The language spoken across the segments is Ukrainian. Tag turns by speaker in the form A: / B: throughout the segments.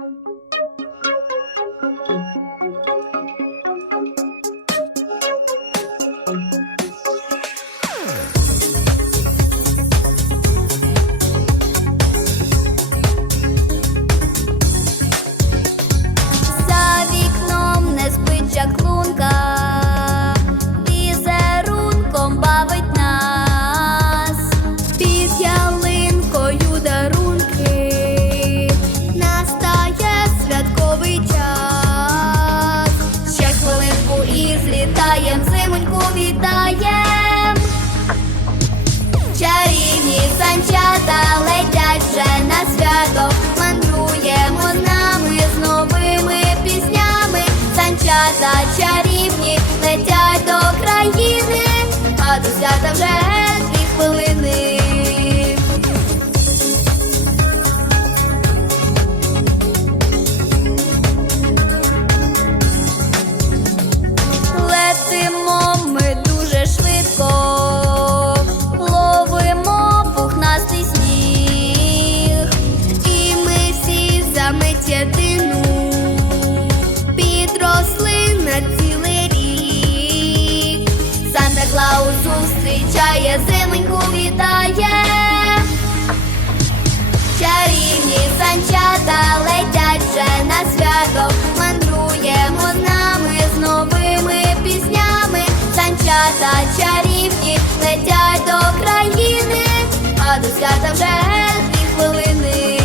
A: Thank you. Санчата чарівні летять до країни, а до свята вже дві хвилини. Летимо ми дуже швидко, ловимо пухнастий і ми всі за Санчата чарівні летять до країни, а до свята вже дві хвилини.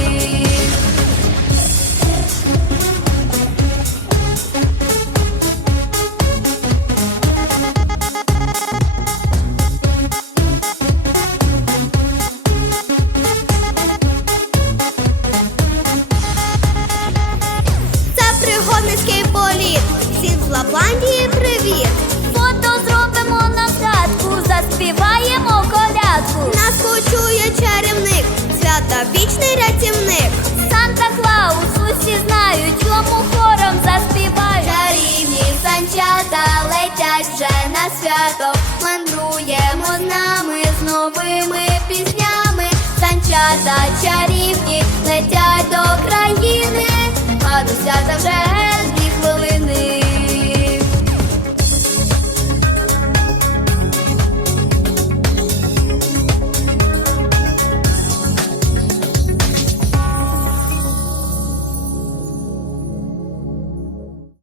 A: Це пригодницький політ. Всім з Лапландії привіт. Свято. Мандруємо з нами з новими піснями. Санчата чарівні летять до країни, а до свята вже